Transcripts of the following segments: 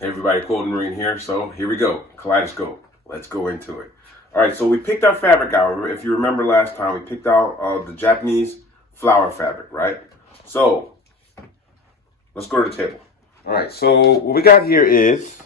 Hey everybody, Quote Marine here. So here we go, Kaleidoscope. Let's go into it. All right, so we picked our fabric out. If you remember last time, we picked out the Japanese flower fabric, right? So let's go to the table. All right, so what we got here is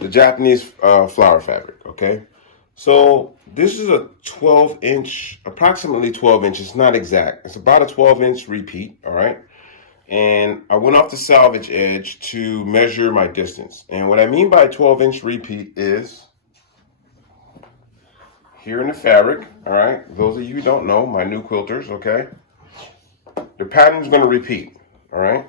the Japanese flower fabric, okay? So this is a 12-inch, approximately 12 inches, not exact. It's about a 12-inch repeat, all right? And I went off the salvage edge to measure my distance. And what I mean by 12-inch repeat is here in the fabric, all right? Those of you who don't know, my new quilters, okay? The pattern's gonna repeat, all right?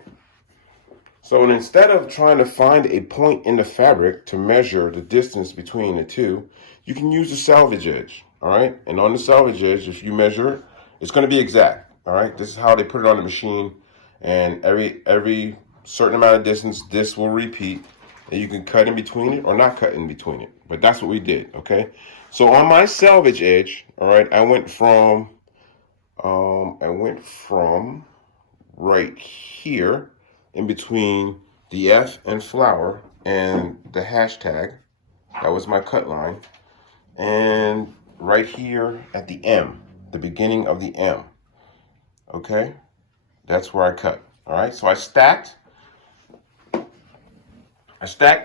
So instead of trying to find a point in the fabric to measure the distance between the two, you can use the salvage edge, all right? And on the salvage edge, if you measure, it's gonna be exact, all right? This is how they put it on the machine. And every certain amount of distance, this will repeat, and you can cut in between it or not cut in between it. But that's what we did, okay? So on my salvage edge, all right, I went from right here in between the F and flower and the hashtag. That was my cut line. And right here at the M, the beginning of the M, okay? That's where I cut. All right, so I stacked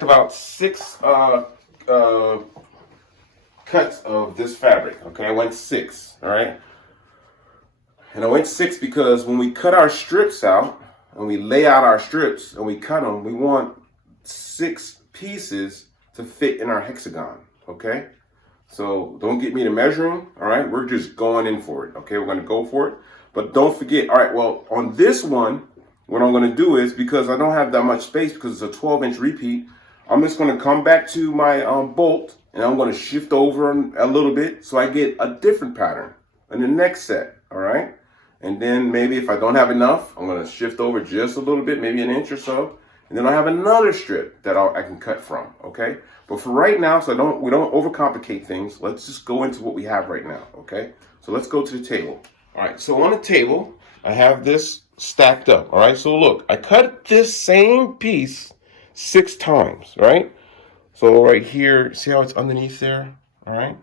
about six cuts of this fabric. Okay, I went six. All right, and I went six because when we cut our strips out and we lay out our strips and we cut them, we want 6 pieces to fit in our hexagon. Okay, so don't get me to measuring. All right, we're just going in for it. Okay, we're gonna go for it. But don't forget, all right, well, on this one, what I'm gonna do is, because I don't have that much space because it's a 12-inch repeat, I'm just gonna come back to my bolt and I'm gonna shift over a little bit so I get a different pattern in the next set, all right? And then maybe if I don't have enough, I'm gonna shift over just a little bit, maybe an inch or so, and then I have another strip that I can cut from, okay? But for right now, so we don't overcomplicate things, let's just go into what we have right now, okay? So let's go to the table. All right, so on the table, I have this stacked up, all right? So look, I cut this same piece 6 times, right? So right here, see how it's underneath there, all right?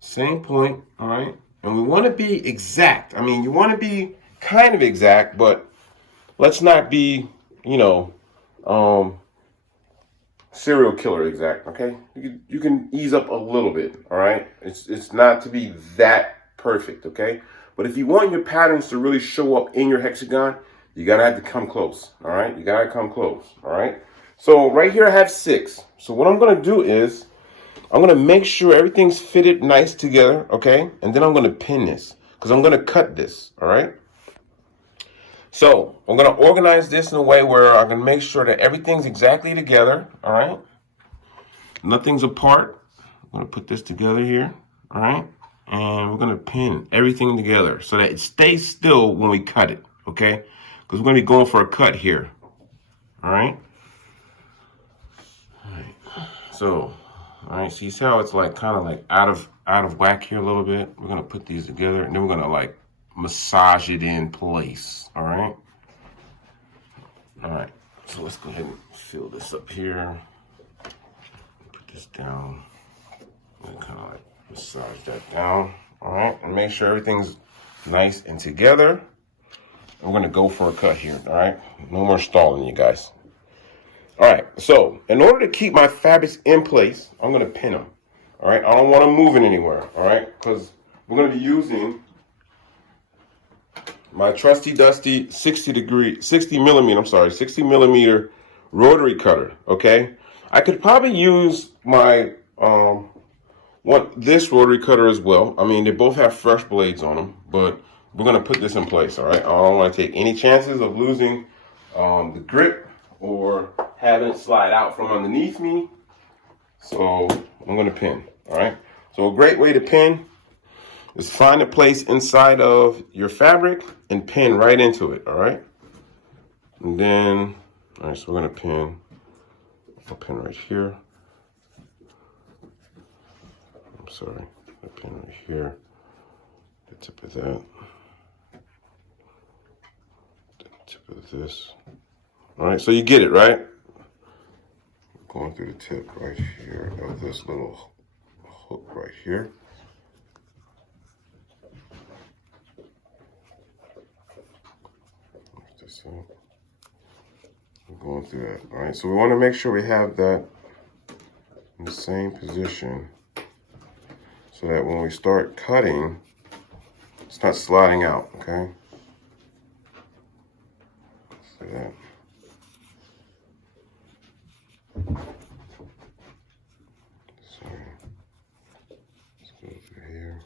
Same point, all right? And we want to be exact. I mean, you want to be kind of exact, but let's not be, you know, serial killer exact, okay? You can ease up a little bit, all right? It's not to be that perfect, okay? But if you want your patterns to really show up in your hexagon, you gotta have to come close, all right? You gotta come close, all right? So right here I have 6. So what I'm gonna do is, I'm gonna make sure everything's fitted nice together, okay? And then I'm gonna pin this, because I'm gonna cut this, all right? So I'm gonna organize this in a way where I'm gonna make sure that everything's exactly together, all right? Nothing's apart. I'm gonna put this together here, all right? And we're gonna pin everything together so that it stays still when we cut it, okay? Because we're gonna be going for a cut here, all right? All right. So, all right, see how it's like kind of like out of whack here a little bit? We're gonna put these together and then we're gonna like massage it in place, all right? All right, so let's go ahead and fill this up here. Put this down and kind of like massage that down, all right? And make sure everything's nice and together. We're gonna go for a cut here, all right? No more stalling, you guys. All right, so in order to keep my fabrics in place, I'm gonna pin them, all right? I don't want them moving anywhere, all right? Because we're gonna be using my trusty dusty 60 millimeter rotary cutter, okay? I could probably use my this rotary cutter as well. I mean, they both have fresh blades on them, but we're gonna put this in place, all right? I don't wanna take any chances of losing the grip or having it slide out from underneath me. So I'm gonna pin, all right? So a great way to pin is find a place inside of your fabric and pin right into it, all right? And then, all right, so we're gonna pin, I'll pin right here. I'm sorry, I'll pin right here, the tip of that, the tip of this, All right, so you get it, right? Going through the tip right here of this little hook right here. We're going through that. All right, so we want to make sure we have that in the same position so that when we start cutting, it's not sliding out, okay? So that. Sorry. Let's go through here.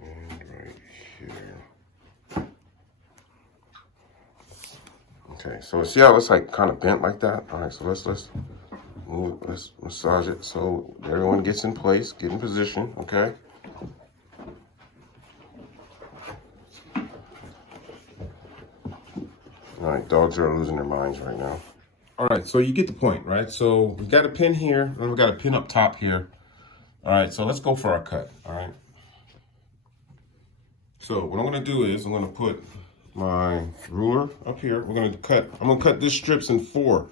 And right here. Okay, so see how it's like kind of bent like that? All right, so let's move, let's massage it so everyone gets in place, get in position, okay? All right, dogs are losing their minds right now. All right, so you get the point, right? So we got a pin here, and we got a pin up top here. All right, so let's go for our cut, all right? So what I'm gonna do is I'm gonna put my ruler up here. I'm gonna cut this strips in 4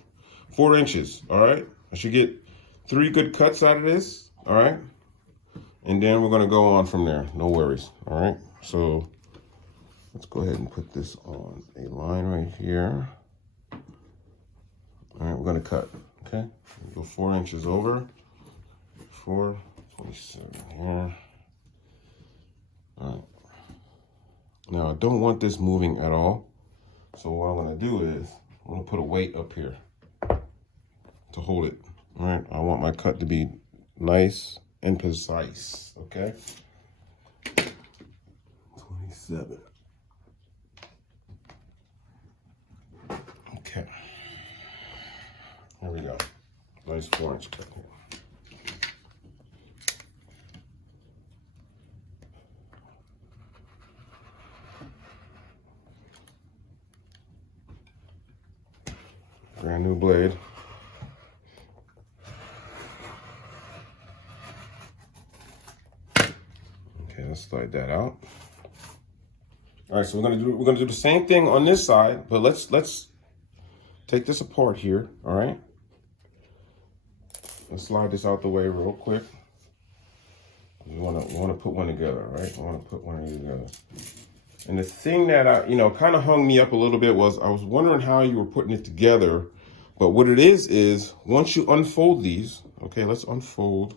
inches, all right? I should get 3 good cuts out of this, all right? And then we're gonna go on from there, no worries, all right? So let's go ahead and put this on a line right here. All right, we're gonna cut, okay? Go 4 inches over, 4.27 here. All right. Now I don't want this moving at all. So what I'm gonna do is, I'm gonna put a weight up here to hold it, all right? I want my cut to be nice and precise, okay? 27. Okay. Here we go. Nice 4-inch cut here. Brand new blade. Okay, let's slide that out. All right, so we're gonna do the same thing on this side, but let's take this apart here. All right. Let's slide this out the way real quick. We wanna put one together, right? I wanna put one together. And the thing that kind of hung me up a little bit was I was wondering how you were putting it together. But what it is once you unfold these, okay, let's unfold.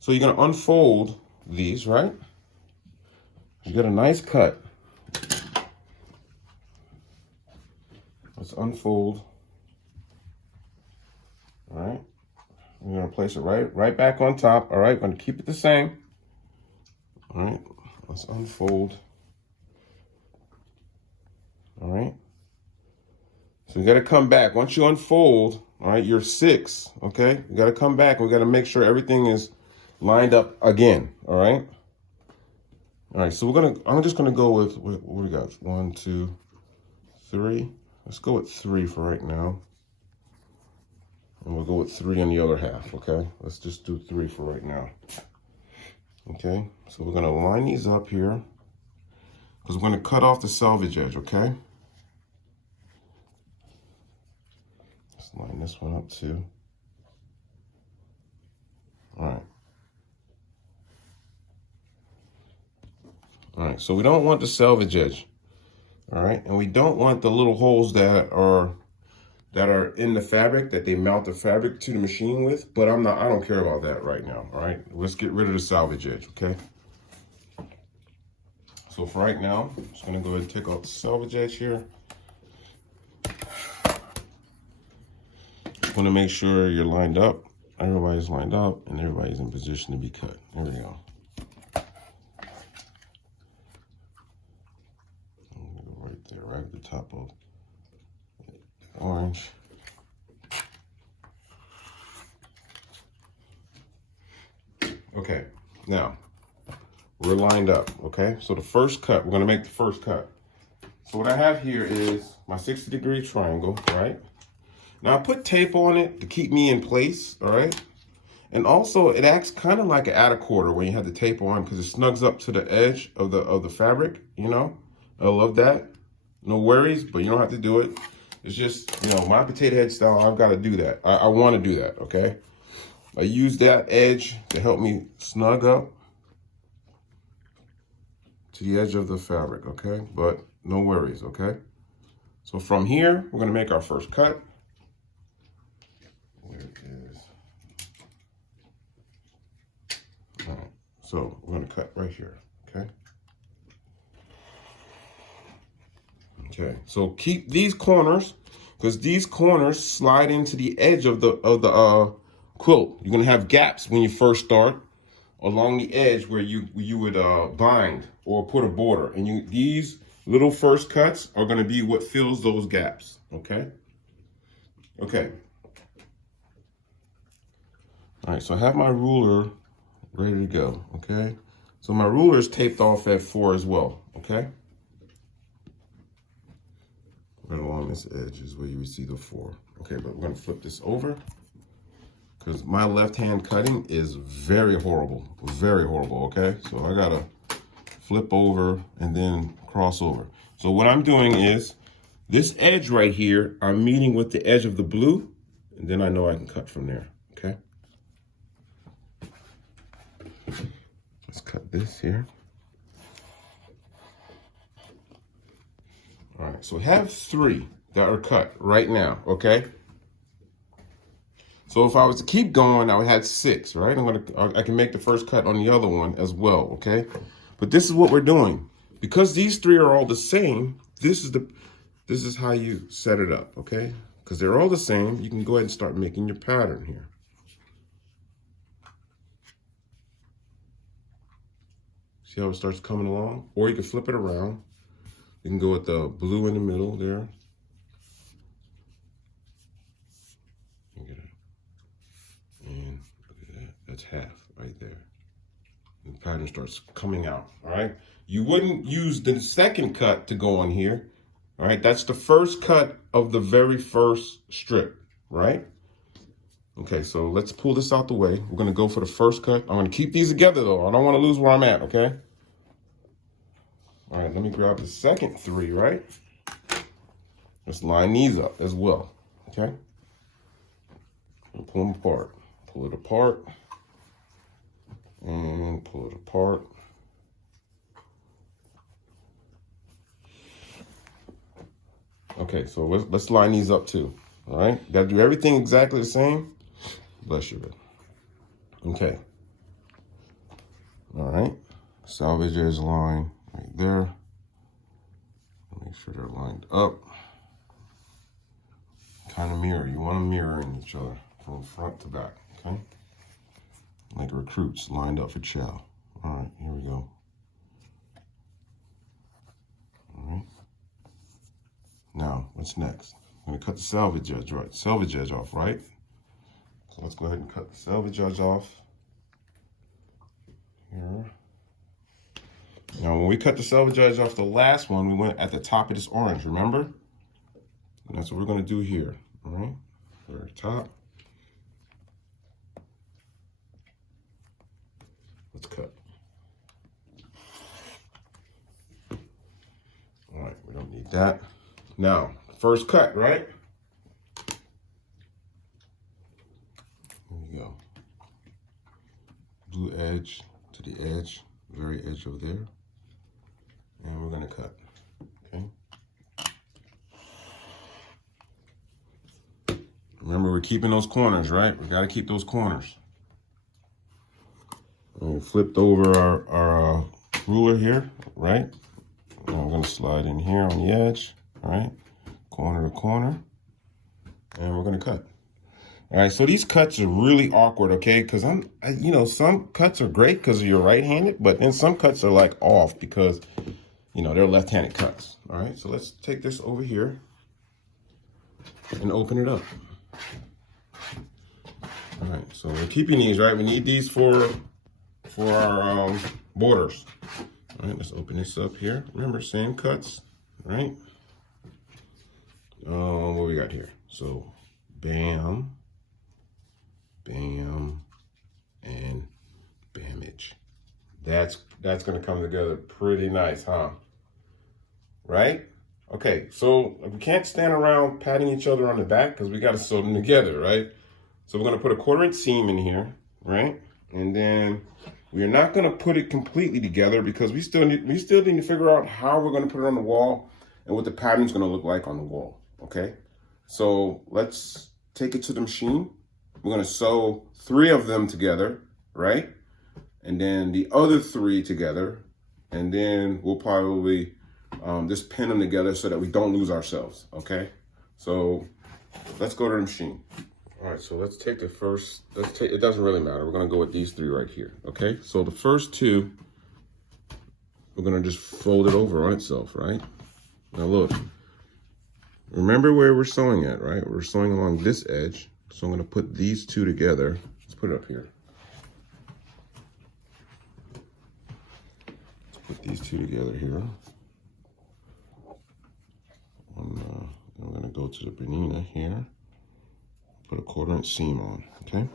So you're gonna unfold these, right? You got a nice cut. Let's unfold. All right. We're gonna place it right back on top. All right, gonna keep it the same. All right, let's unfold. All right. So you got to come back. Once you unfold, all right, you're 6, okay? You got to come back. We got to make sure everything is lined up again, all right? All right, so I'm just going to go with, what do we got? 1, 2, 3. Let's go with 3 for right now. And we'll go with 3 on the other half, okay? Let's just do 3 for right now. Okay, so we're going to line these up here because we're going to cut off the selvage edge, okay? Line this one up too. All right. All right, so we don't want the selvage edge. All right, and we don't want the little holes that are in the fabric that they mount the fabric to the machine with, but I don't care about that right now. All right, let's get rid of the selvage edge, okay? So for right now, I'm just gonna go ahead and take off the selvage edge here. Want to make sure you're lined up, everybody's lined up, and everybody's in position to be cut. There we go. I'm gonna go right there, right at the top of the orange. Okay, now we're lined up, okay? So the first cut, we're gonna make the first cut. So what I have here is my 60-degree triangle, right? Now I put tape on it to keep me in place, all right? And also it acts kind of like an quarter when you have the tape on, because it snugs up to the edge of the fabric, you know. I love that. No worries, but you don't have to do it. It's just, you know, my potato head style, I've got to do that. I want to do that, okay? I use that edge to help me snug up to the edge of the fabric, okay? But no worries, okay? So from here, we're gonna make our first cut. Where it is. All right, so we're gonna cut right here, okay? Okay, so keep these corners, because these corners slide into the edge of the quilt. You're gonna have gaps when you first start along the edge where you would bind or put a border, and these little first cuts are gonna be what fills those gaps. Okay. Okay. All right. So I have my ruler ready to go. Okay. So my ruler is taped off at 4 as well. Okay. Right along this edge is where you would see the 4. Okay, but we're gonna flip this over, because my left hand cutting is very horrible, okay? So I gotta flip over and then cross over. So what I'm doing is, this edge right here, I'm meeting with the edge of the blue, and then I know I can cut from there, okay? Let's cut this here. All right, so I have 3 that are cut right now, okay? So if I was to keep going, I would have 6, right? I can make the first cut on the other one as well, okay? But this is what we're doing. Because these 3 are all the same, this is how you set it up, okay? Because they're all the same, you can go ahead and start making your pattern here. See how it starts coming along? Or you can flip it around. You can go with the blue in the middle there. And look at that, that's half right there. The pattern starts coming out, all right? You wouldn't use the second cut to go on here, all right? That's the first cut of the very first strip, right? Okay, so let's pull this out the way. We're gonna go for the first cut. I'm gonna keep these together though. I don't wanna lose where I'm at, okay? All right, let me grab the second 3, right? Let's line these up as well, okay? And pull them apart. Pull it apart. And pull it apart. Okay, so let's line these up too, all right? Gotta do everything exactly the same. Bless you. Okay. All right, salvage edge line right there. Make sure they're lined up. Kind of mirror. You want to mirror in each other from front to back, okay? Like recruits lined up for chow. All right, here we go. All right. Now, what's next? I'm gonna cut the salvage edge, right? Salvage edge off, right? So let's go ahead and cut the salvage edge off. Here. Now, when we cut the salvage edge off the last one, we went at the top of this orange, remember? And that's what we're gonna do here, all right? Very top. Let's cut. All right, we don't need that. Now, first cut, right? Here we go. Blue edge to the edge, very edge over there. And we're gonna cut, okay? Remember, we're keeping those corners, right? We gotta keep those corners. And we flipped over our ruler here, right? And we're gonna slide in here on the edge, all right? Corner to corner, and we're gonna cut. All right, so these cuts are really awkward, okay? Because some cuts are great because you're right-handed, but then some cuts are like off because, they're left-handed cuts. All right, so let's take this over here and open it up. All right, so we're keeping these, right? We need these for our borders. All right, let's open this up here. Remember, same cuts, right? What we got here? So, bam, bam, and bamage. That's gonna come together pretty nice, huh? Right? Okay, so we can't stand around patting each other on the back because we gotta sew them together, right? So we're gonna put a 1/4" seam in here, right? And then we're not gonna put it completely together because we still need to figure out how we're gonna put it on the wall and what the pattern's gonna look like on the wall, okay? So let's take it to the machine. We're gonna sew 3 of them together, right? And then the other 3 together, and then we'll probably just pin them together so that we don't lose ourselves, okay? So let's go to the machine. All right, so let's take the first, it doesn't really matter. We're gonna go with these 3 right here, okay? So the first 2, we're gonna just fold it over on itself, right? Now look, remember where we're sewing at, right? We're sewing along this edge. So I'm gonna put these 2 together. Let's put it up here. Put these 2 together here. Then we're gonna go to the Bernina here. Put a 1/4" seam on, okay?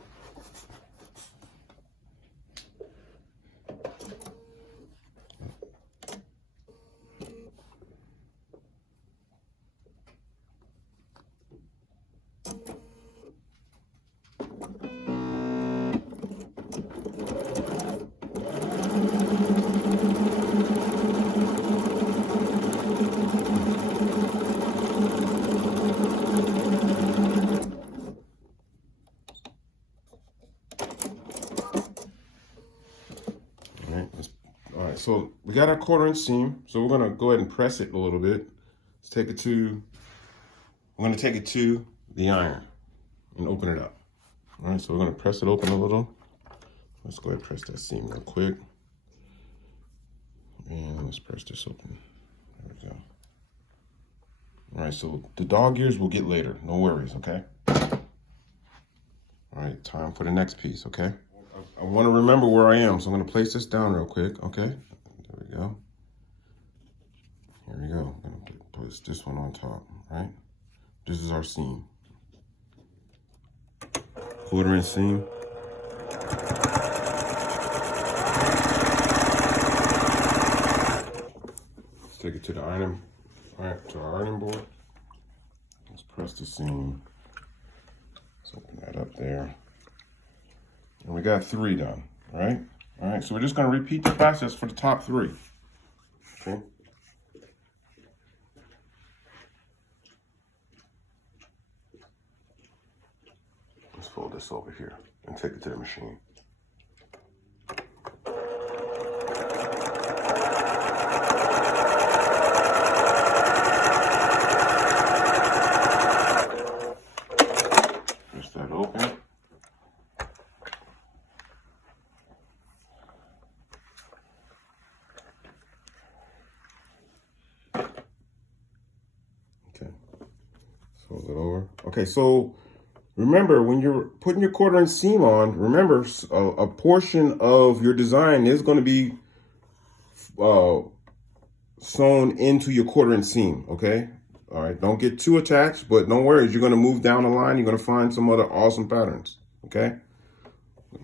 So we got our 1/4" seam. So we're gonna go ahead and press it a little bit. Let's take it to, we're gonna take it to the iron and open it up. All right, so we're gonna press it open a little. Let's go ahead and press that seam real quick. And let's press this open. There we go. All right, so the dog ears we'll get later. No worries, okay? All right, time for the next piece, okay? I wanna remember where I am, so I'm gonna place this down real quick, okay? There we go. Here we go. I'm gonna place this one on top, right? This is our seam. 1/4" seam. Let's take it to the iron, all right, to our ironing board. Let's press the seam. Let's open that up there. And we got 3 done, right? All right, so we're just gonna repeat the process for the top 3, okay? Let's fold this over here and take it to the machine. Press that open. Fold it over. Okay, so remember when you're putting your 1/4" seam on, remember a portion of your design is going to be sewn into your 1/4" seam, okay? All right, don't get too attached, but don't worry, you're going to move down the line. You're going to find some other awesome patterns, okay?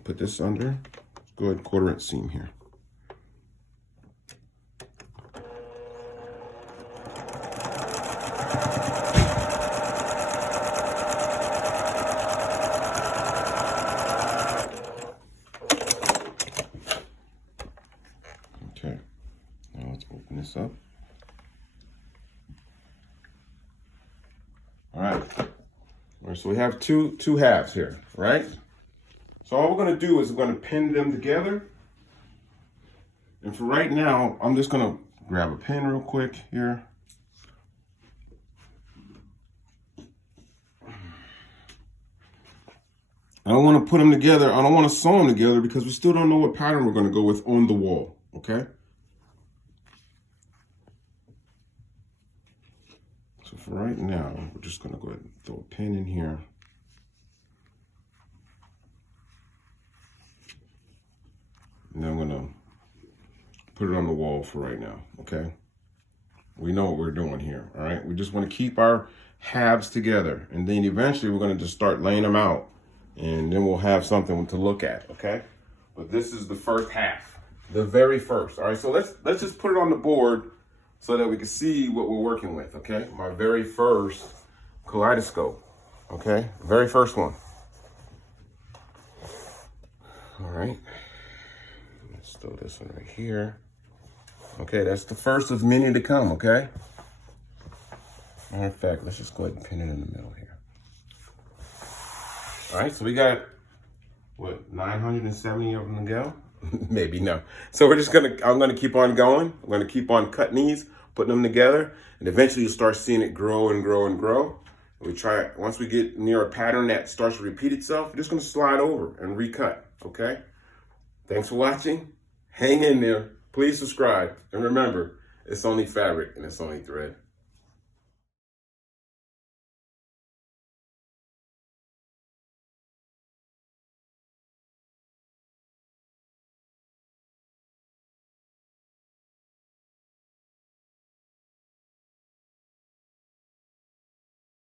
Put this under. Let's go ahead and 1/4" seam here. Okay, now let's open this up. All right, so we have two halves here, right? So all we're gonna do is we're gonna pin them together. And for right now, I'm just gonna grab a pin real quick here. I don't want to put them together. I don't want to sew them together because we still don't know what pattern we're going to go with on the wall, okay? So for right now, we're just going to go ahead and throw a pin in here. And then I'm going to put it on the wall for right now, okay? We know what we're doing here, all right? We just want to keep our halves together. And then eventually we're going to just start laying them out. And then we'll have something to look at, okay? but this is the first half, the very first. All right, so let's just put it on the board so that we can see what we're working with. Okay, my very first kaleidoscope. Okay, very first one. All right, let's throw this one right here. Okay, that's the first of many to come. Okay. Matter of fact, let's just go ahead and pin it in the middle here. All right, so we got, what, 970 of them to go? Maybe, no. So I'm gonna keep on going. I'm gonna keep on cutting these, putting them together, and eventually you'll start seeing it grow and grow and grow. We try it, once we get near a pattern that starts to repeat itself, we're just gonna slide over and recut, okay? Thanks for watching. Hang in there. Please subscribe. And remember, it's only fabric and it's only thread.